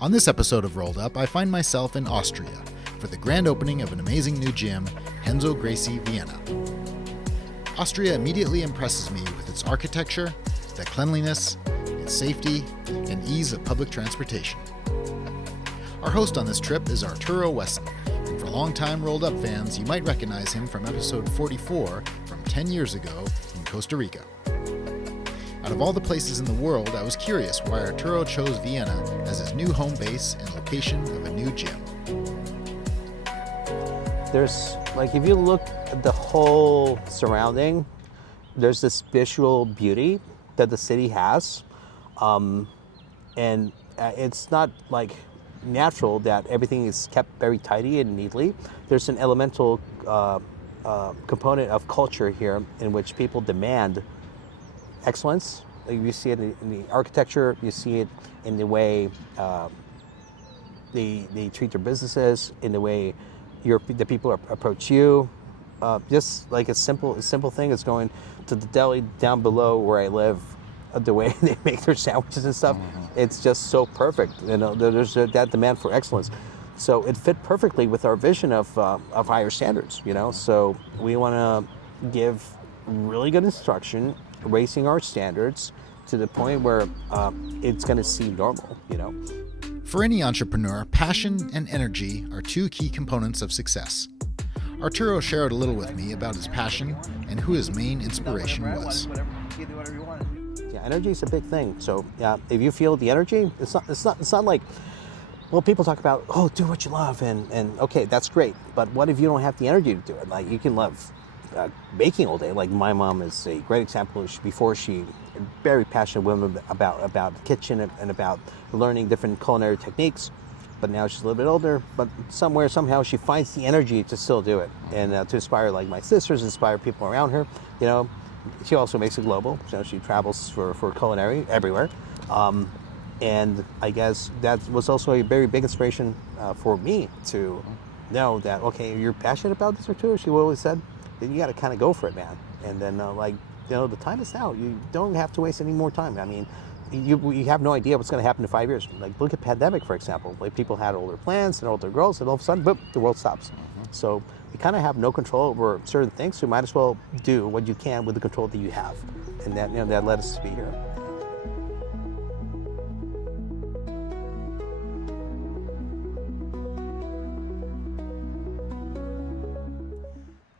On this episode of Rolled Up, I find myself in Austria for the grand opening of an amazing new gym, Renzo Gracie Vienna. Austria immediately impresses me with its architecture, the cleanliness, its safety, and ease of public transportation. Our host on this trip is Arturo Wessen, and for longtime Rolled Up fans, you might recognize him from episode 44 from 10 years ago in Costa Rica. Out of all the places in the world, I was curious why Arturo chose Vienna as his new home base and location of a new gym. There's, if you look at the whole surrounding, there's this visual beauty that the city has. And it's not natural that everything is kept very tidy and neatly. There's an elemental component of culture here in which people demand excellence. You see it in the architecture, you see it in the way they treat their businesses, in the way the people approach you. Just like a simple thing is going to the deli down below where I live, the way they make their sandwiches and stuff. It's just so perfect. There's that demand for excellence. So it fit perfectly with our vision of higher standards. So we want to give really good instruction, raising our standards to the point where it's going to seem normal. For any entrepreneur, passion and energy are two key components of success. Arturo shared a little with me about his passion and who his main inspiration was. Yeah, energy is a big thing. So yeah, if you feel the energy, it's not like, well, people talk about, do what you love, and okay, that's great. But what if you don't have the energy to do it? You can love baking all day. My mom is a great example. Before she very passionate woman about the kitchen and about learning different culinary techniques, but now she's a little bit older, but somehow she finds the energy to still do it and to inspire my sisters, inspire people around her. She also makes it global. She travels for culinary everywhere, and I guess that was also a very big inspiration for me to know that, okay, you're passionate about this or two, she always said, then you got to kind of go for it, man. And then the time is now. You don't have to waste any more time. I mean, you have no idea what's going to happen in 5 years. Look at pandemic, for example. People had all their plans and all their goals, and all of a sudden, boom, the world stops. So you kind of have no control over certain things. So you might as well do what you can with the control that you have, and that led us to be here.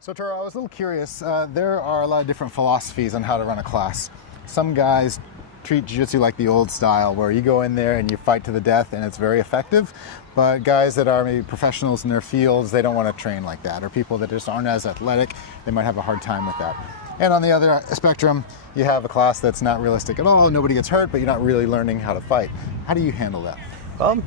So Arturo, I was a little curious. There are a lot of different philosophies on how to run a class. Some guys treat jiu-jitsu like the old style, where you go in there and you fight to the death and it's very effective. But guys that are maybe professionals in their fields, they don't want to train like that. Or people that just aren't as athletic, they might have a hard time with that. And on the other spectrum, you have a class that's not realistic at all. Nobody gets hurt, but you're not really learning how to fight. How do you handle that? Well,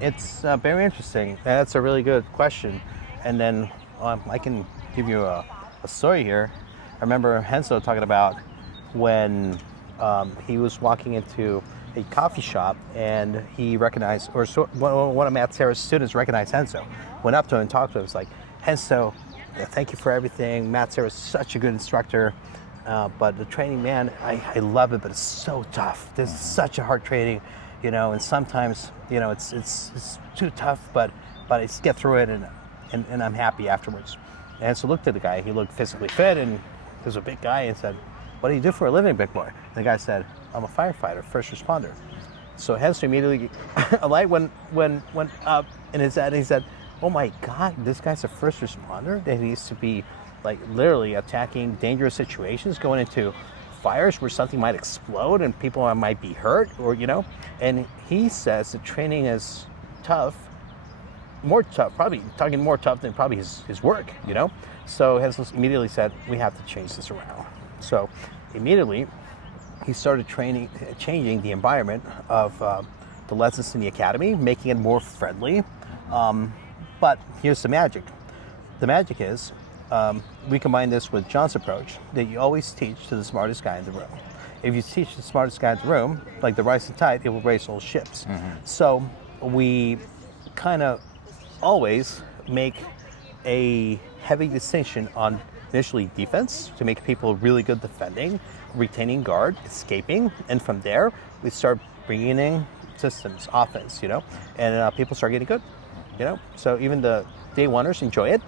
it's very interesting. That's a really good question. And then I can give you a story here. I remember Renzo talking about when he was walking into a coffee shop and he recognized, one of Matt Serra's students recognized Renzo, went up to him and talked to him. It was like, Renzo, thank you for everything. Matt Serra's such a good instructor, but the training, man, I love it, but it's so tough. This is such a hard training, and sometimes, it's too tough, but I just get through it and I'm happy afterwards. And so looked at the guy. He looked physically fit, and he was a big guy, and said, "What do you do for a living, big boy?" And the guy said, "I'm a firefighter, first responder." So Renzo immediately, a light went up in his head, and he said, "Oh my God, this guy's a first responder? That he used to be literally attacking dangerous situations, going into fires where something might explode and people might be hurt, or And he says the training is tough. More tough, probably talking more tough than probably his work, So Renzo immediately said, we have to change this around. So immediately he started changing the environment of the lessons in the academy, making it more friendly. But here's the magic. The magic is we combine this with John's approach that you always teach to the smartest guy in the room. If you teach the smartest guy in the room, like the rising tide, it will raise all ships. So we kind of always make a heavy distinction on initially defense to make people really good defending, retaining guard, escaping, and from there we start bringing in systems, offense, and people start getting good, So even the day oneers enjoy it,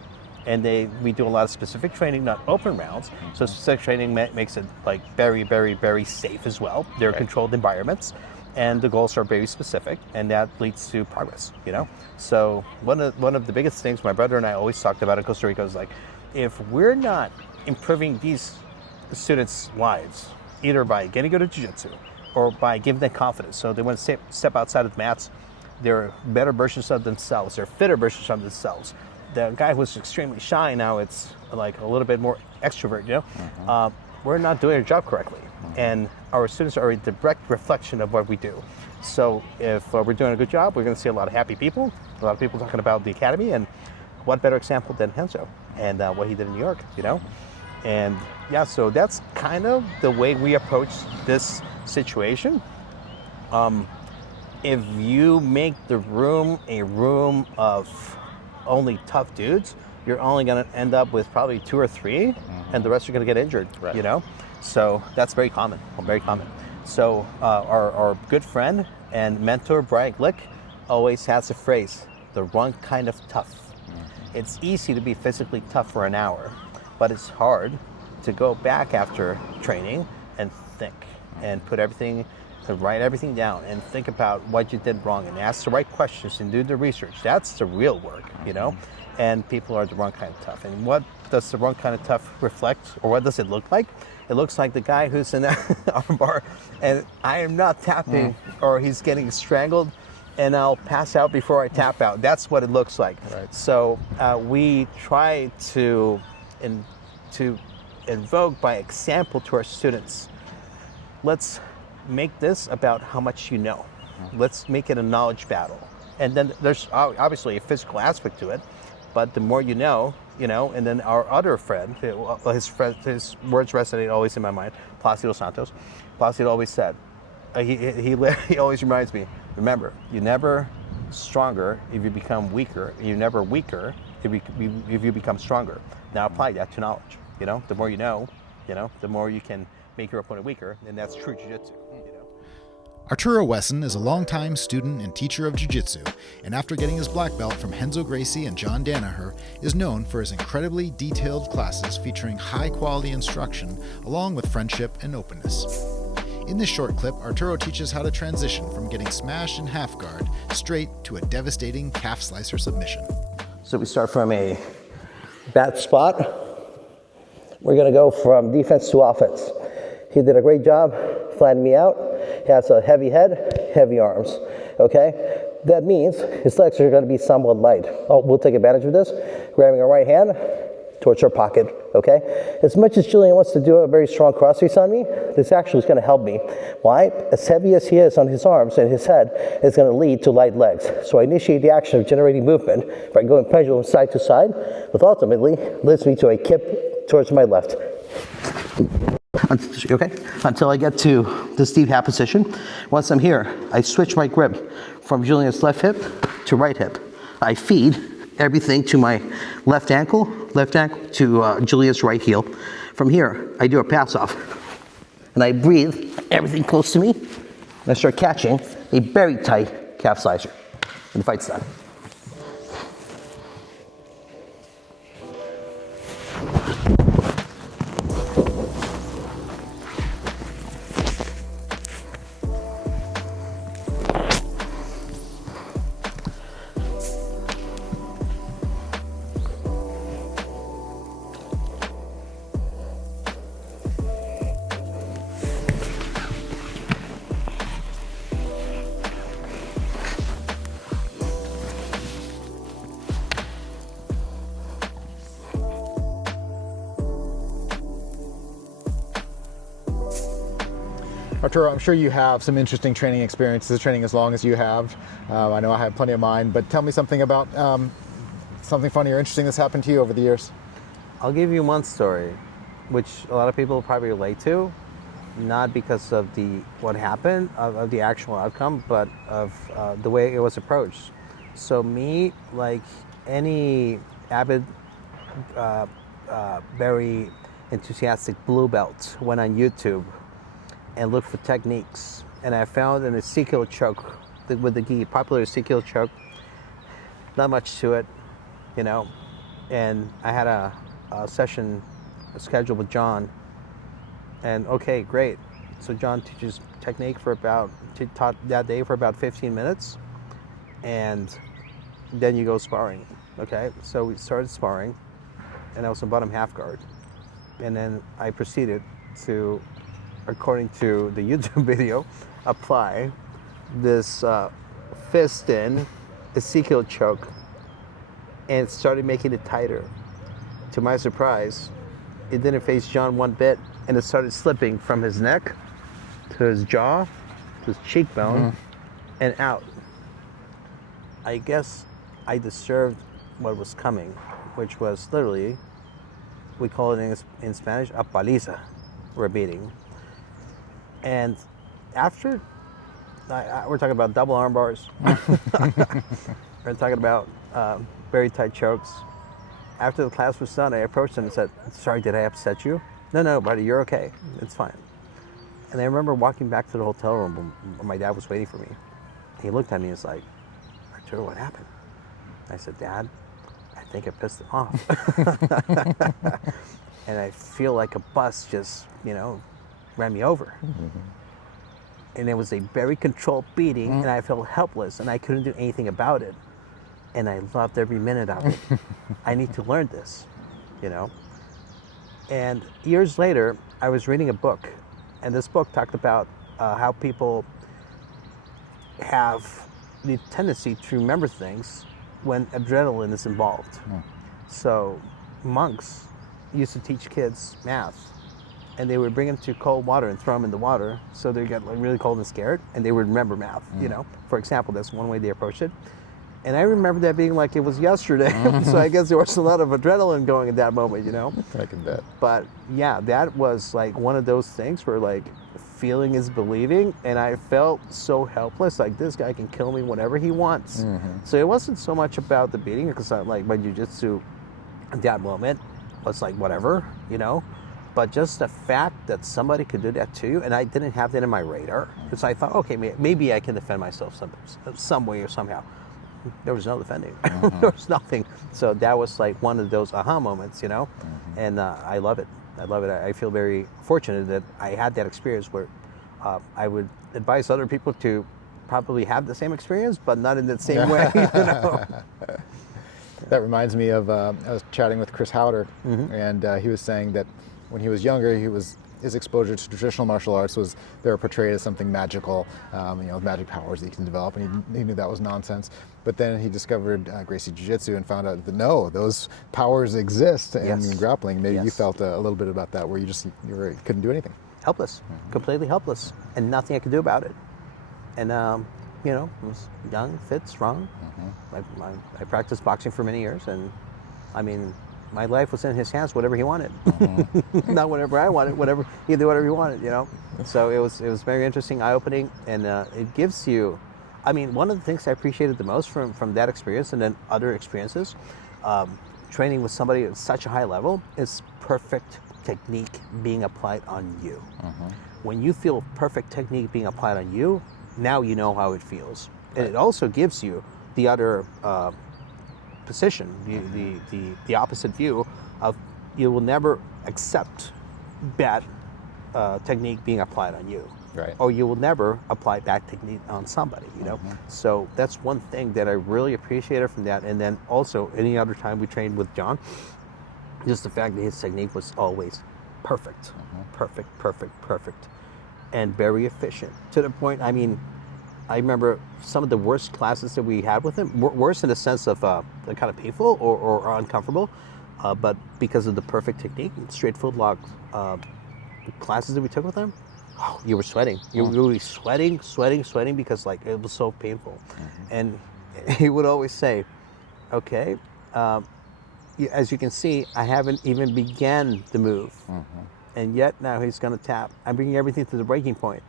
and we do a lot of specific training, not open rounds. So specific training makes it like very, very, very safe as well. They're controlled environments, and the goals are very specific, and that leads to progress, So one of the biggest things my brother and I always talked about in Costa Rica is like, if we're not improving these students' lives, either by getting good at jiu-jitsu or by giving them confidence, so they want to step outside of the mats, they're better versions of themselves, they're fitter versions of themselves. The guy who's extremely shy now, it's like a little bit more extrovert, we're not doing our job correctly. And our students are a direct reflection of what we do. So if we're doing a good job, we're going to see a lot of happy people, a lot of people talking about the academy, and what better example than Renzo and what he did in New York, And yeah, so that's kind of the way we approach this situation. If you make the room a room of only tough dudes, you're only going to end up with probably 2 or 3, and the rest are going to get injured, So that's very common, So our good friend and mentor, Brian Glick, always has a phrase, the wrong kind of tough. It's easy to be physically tough for an hour, but it's hard to go back after training and think and write everything down and think about what you did wrong and ask the right questions and do the research. That's the real work, And people are the wrong kind of tough. And what does the wrong kind of tough reflect, or what does it look like? It looks like the guy who's in the arm bar and I am not tapping, or he's getting strangled, and I'll pass out before I tap out. That's what it looks like. Right. So we try to invoke by example to our students. Let's make this about how much you know. Let's make it a knowledge battle. And then there's obviously a physical aspect to it, but the more you know, and then our other friend, his words resonate always in my mind, Placido Santos. Placido always said, he always reminds me, remember, you're never stronger if you become weaker, you're never weaker if you become stronger. Now apply that to knowledge. The more you know, the more you can make your opponent weaker, and that's true jiu-jitsu. Arturo Wessen is a longtime student and teacher of jiu-jitsu, and after getting his black belt from Renzo Gracie and John Danaher, is known for his incredibly detailed classes featuring high-quality instruction along with friendship and openness. In this short clip, Arturo teaches how to transition from getting smashed in half guard straight to a devastating calf slicer submission. So we start from a bad spot. We're going to go from defense to offense. He did a great job flattening me out. He has a heavy head, heavy arms, okay? That means his legs are going to be somewhat light. We'll take advantage of this, grabbing our right hand towards our pocket, okay? As much as Julian wants to do a very strong cross release on me, this actually is going to help me. Why? As heavy as he is on his arms and his head, it's going to lead to light legs. So I initiate the action of generating movement by going pendulum side to side, which ultimately leads me to a kip towards my left. Okay, until I get to this deep half position. Once I'm here, I switch my grip from Julian's left hip to right hip. I feed everything to my left ankle to Julian's right heel. From here, I do a pass off, and I breathe everything close to me, and I start catching a very tight calf slicer, and the fight's done. Arturo, I'm sure you have some interesting training experiences, training as long as you have. I know I have plenty of mine, but tell me something about something funny or interesting that's happened to you over the years. I'll give you one story, which a lot of people probably relate to, not because of what happened, of the actual outcome, but of the way it was approached. So me, like any avid, very enthusiastic blue belt, went on YouTube and looked for techniques. And I found an Ezekiel choke with the gi, popular seal choke. Not much to it, you know. And I had a session scheduled with John. And okay, great. So John teaches technique taught that day for about 15 minutes. And then you go sparring, okay? So we started sparring, and I was in bottom half guard. And then I proceeded to, according to the YouTube video, apply this fist in, Ezekiel choke, and started making it tighter. To my surprise, it didn't face John one bit, and it started slipping from his neck to his jaw, to his cheekbone, and out. I guess I deserved what was coming, which was literally, we call it in Spanish, a paliza, or a beating. And after, we're talking about double arm bars. We're talking about very tight chokes. After the class was done, I approached him and said, "Sorry, did I upset you?" No, buddy, you're okay. It's fine." And I remember walking back to the hotel room where my dad was waiting for me. He looked at me and was like, "Arturo, what happened?" I said, "Dad, I think I pissed him off." And I feel like a bus just, ran me over. And it was a very controlled beating, and I felt helpless, and I couldn't do anything about it. And I loved every minute of it. I need to learn this, And years later, I was reading a book, and this book talked about how people have the tendency to remember things when adrenaline is involved. So monks used to teach kids math, and they would bring them to cold water and throw them in the water so they get really cold and scared, and they would remember math. For example, that's one way they approached it. And I remember that being like it was yesterday. So I guess there was a lot of adrenaline going at that moment, I can bet. But yeah, that was like one of those things where like feeling is believing, and I felt so helpless, like this guy can kill me whenever he wants. So it wasn't so much about the beating, because like my jiu-jitsu at that moment was like whatever, but just the fact that somebody could do that to you, and I didn't have that in my radar, because I thought, okay, maybe I can defend myself some way or somehow. There was no defending. There was nothing. So that was like one of those aha moments, and I love it. I love it. I feel very fortunate that I had that experience where I would advise other people to probably have the same experience, but not in the same way. That reminds me of, I was chatting with Chris Howder, and he was saying that when he was younger, his exposure to traditional martial arts was they were portrayed as something magical, magic powers that you can develop, and he knew that was nonsense. But then he discovered Gracie Jiu-Jitsu and found out that no, those powers exist in grappling. Maybe you felt a little bit about that, where you couldn't do anything. Helpless, completely helpless, and nothing I could do about it. And I was young, fit, strong. I practiced boxing for many years, and I mean, my life was in his hands, whatever he wanted. Not whatever I wanted, whatever he did, whatever he wanted, So it was very interesting, eye-opening, and it gives you, I mean, one of the things I appreciated the most from that experience and then other experiences, training with somebody at such a high level, is perfect technique being applied on you. When you feel perfect technique being applied on you, now you know how it feels. And it also gives you the other position, the opposite view of you will never accept bad technique being applied on you. Right. Or you will never apply bad technique on somebody, So that's one thing that I really appreciated from that. And then also any other time we trained with John, just the fact that his technique was always perfect, perfect, and very efficient. To the point, I mean, I remember some of the worst classes that we had with him, worse in the sense of kind of painful or uncomfortable, but because of the perfect technique, straight foot lock classes that we took with him, you were sweating. You were really sweating because like it was so painful. And he would always say, okay, as you can see, I haven't even began the move. And yet now he's going to tap. I'm bringing everything to the breaking point.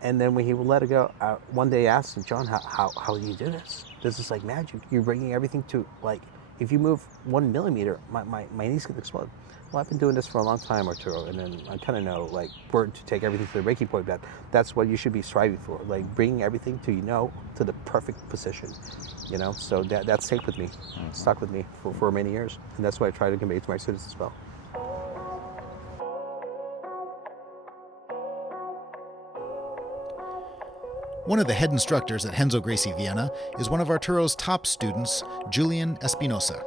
And then when he would let it go, one day I asked him, John, how do you do this? This is like magic. You're bringing everything to like if you move 1 millimeter, my knees could explode. Well, I've been doing this for a long time, Arturo, and then I kind of know like where to take everything to the breaking point. That's what you should be striving for, like bringing everything to the perfect position, So that stayed with me, stuck with me for many years, and that's what I try to convey to my students as well. One of the head instructors at Renzo Gracie Vienna is one of Arturo's top students, Julian Espinosa.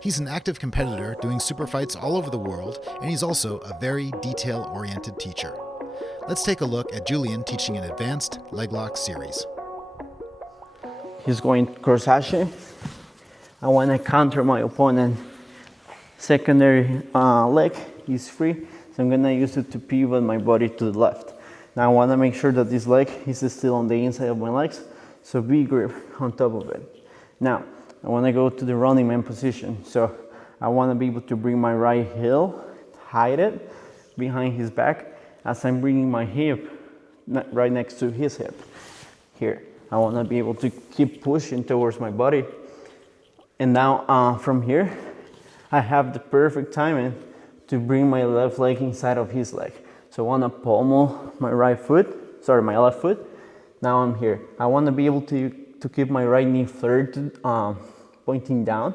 He's an active competitor doing super fights all over the world, and he's also a very detail-oriented teacher. Let's take a look at Julian teaching an advanced leg lock series. He's going cross hashi. I want to counter my opponent. Secondary leg is free, so I'm going to use it to pivot my body to the left. Now I want to make sure that this leg is still on the inside of my legs, so big grip on top of it. Now, I want to go to the running man position. So I want to be able to bring my right heel, hide it behind his back as I'm bringing my hip right next to his hip. Here, I want to be able to keep pushing towards my body. And now from here, I have the perfect timing to bring my left leg inside of his leg. So I want to pommel my left foot. Now I'm here. I want to be able to keep my right knee flared, pointing down,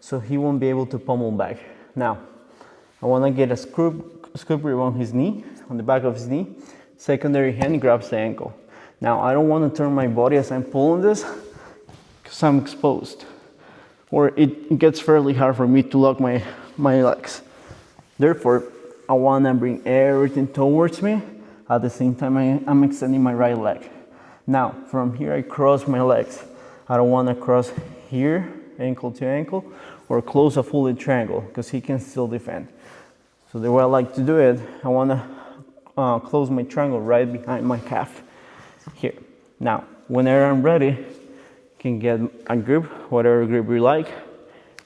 so he won't be able to pommel back. Now, I want to get a scoop grip on his knee, on the back of his knee. Secondary hand grabs the ankle. Now, I don't want to turn my body as I'm pulling this, because I'm exposed, or it gets fairly hard for me to lock my legs. Therefore, I want to bring everything towards me. At the same time, I'm extending my right leg. Now, from here, I cross my legs. I don't want to cross here, ankle to ankle, or close a fully triangle, because he can still defend. So the way I like to do it, I want to close my triangle right behind my calf. Here. Now, whenever I'm ready, you can get a grip, whatever grip you like.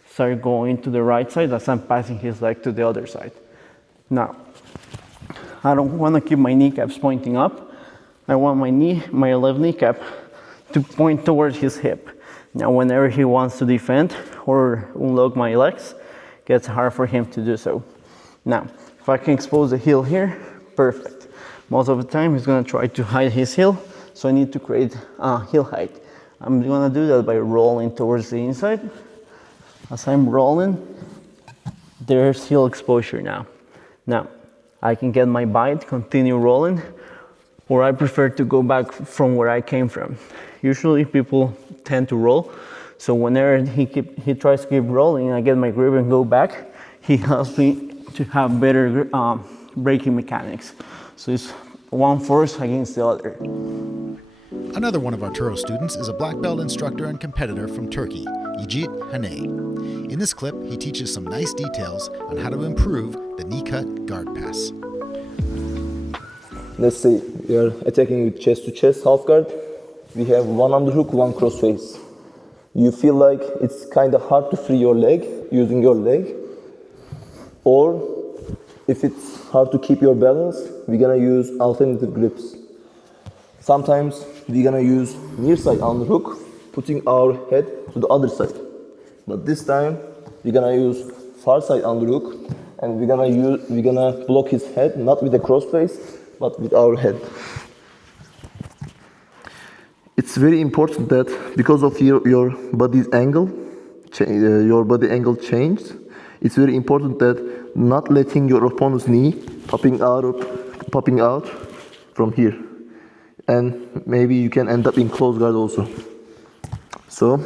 Start going to the right side as I'm passing his leg to the other side. Now, I don't want to keep my kneecaps pointing up. I want my left kneecap to point towards his hip. Now, whenever he wants to defend or unlock my legs, it gets hard for him to do so. Now, if I can expose the heel here, perfect. Most of the time, he's going to try to hide his heel, so I need to create heel height. I'm going to do that by rolling towards the inside. As I'm rolling, there's heel exposure now. Now, I can get my bite, continue rolling, or I prefer to go back from where I came from. Usually people tend to roll, so whenever he tries to keep rolling, I get my grip and go back, he helps me to have better braking mechanics. So it's one force against the other. Another one of Arturo's students is a black belt instructor and competitor from Turkey, Yiğit Haney. In this clip, he teaches some nice details on how to improve the knee cut guard pass. Let's say we are attacking with chest to chest half guard. We have one underhook, one crossface. You feel like it's kind of hard to free your leg using your leg, or if it's hard to keep your balance, we're gonna use alternative grips. Sometimes we're gonna use near side underhook, putting our head to the other side. But this time we're gonna use far side underhook, and we're gonna block his head not with a crossface, but with our head. It's very important that because of your body's angle, your body angle changes. It's very important that not letting your opponent's knee popping out from here, and maybe you can end up in close guard also. So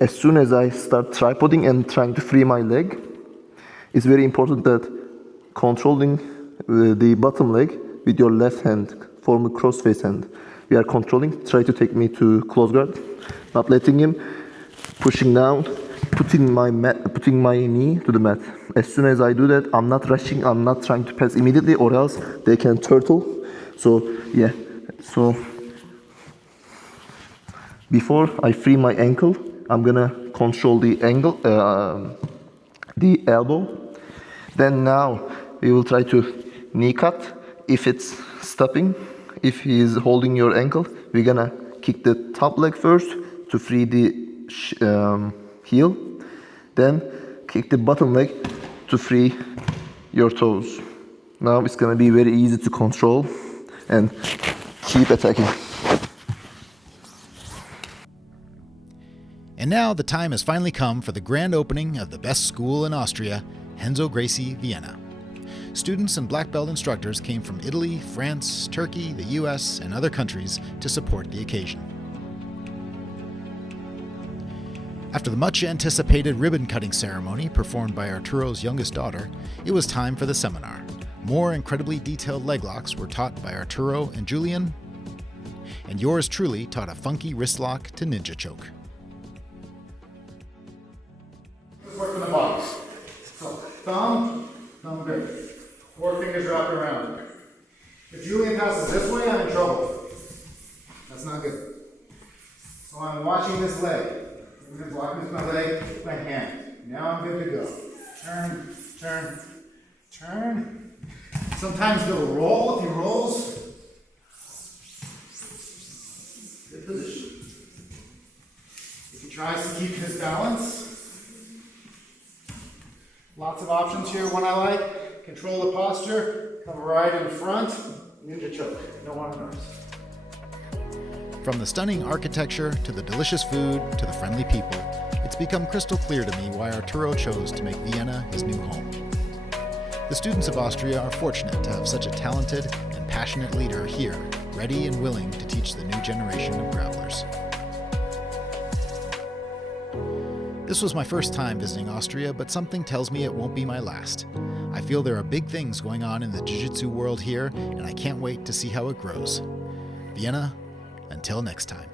as soon as I start tripoding and trying to free my leg, it's very important that controlling the bottom leg with your left hand, form a crossface hand. We are controlling, try to take me to close guard, not letting him, pushing down, putting my knee to the mat. As soon as I do that, I'm not rushing, I'm not trying to pass immediately, or else they can turtle. So yeah, so before I free my ankle, I'm gonna control the angle, the elbow. Then now we will try to knee cut. If it's stopping, if he is holding your ankle, we're gonna kick the top leg first to free the heel. Then kick the bottom leg to free your toes. Now it's gonna be very easy to control and keep attacking. And now the time has finally come for the grand opening of the best school in Austria, Renzo Gracie Vienna. Students and black belt instructors came from Italy, France, Turkey, the US, and other countries to support the occasion. After the much-anticipated ribbon-cutting ceremony performed by Arturo's youngest daughter, it was time for the seminar. More incredibly detailed leg locks were taught by Arturo and Julian, and yours truly taught a funky wrist lock to ninja choke. Let's work from the box. So thumb grip. 4 fingers wrapped around. If Julian passes this way, I'm in trouble. That's not good. So I'm watching this leg. I'm going to block with my leg with my hand. Now I'm good to go. Turn, turn, turn. Sometimes it'll roll. If he rolls, good position. If he tries to keep his balance, lots of options here. One I like, control the posture, come right in front, ninja choke, no arms. From the stunning architecture to the delicious food to the friendly people, it's become crystal clear to me why Arturo chose to make Vienna his new home. The students of Austria are fortunate to have such a talented and passionate leader here, ready and willing to teach the new generation of gravelers. This was my first time visiting Austria, but something tells me it won't be my last. I feel there are big things going on in the jiu-jitsu world here, and I can't wait to see how it grows. Vienna, until next time.